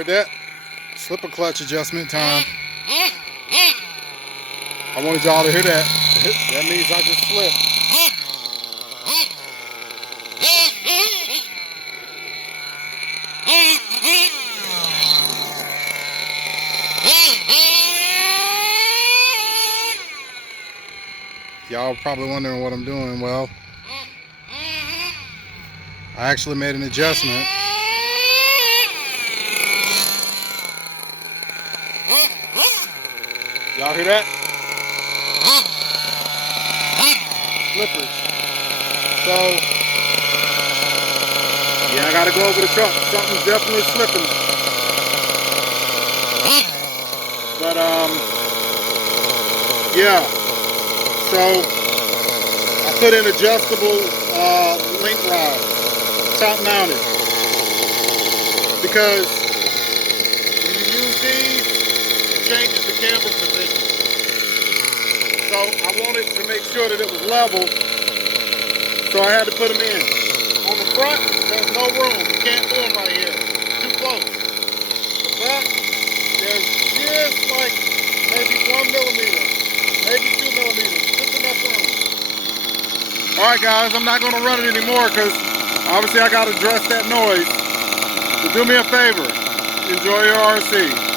heard that? Slipper clutch adjustment time. I wanted y'all to hear that. That means I just slipped. Y'all probably wondering what I'm doing. Well, I actually made an adjustment. Y'all hear that? Slippers. So, yeah, I gotta go over the truck. Something's definitely slipping. But, yeah. So, I put in adjustable link rod, top mounted. Because when you use these, it changes the camber position. So I wanted to make sure that it was level, so I had to put them in. On the front, there's no room. You can't do them right here. Too close. The back, there's just like maybe 1 millimeter, maybe 2 millimeters, just enough room. Alright guys, I'm not going to run it anymore because obviously I got to address that noise. So do me a favor, enjoy your RC.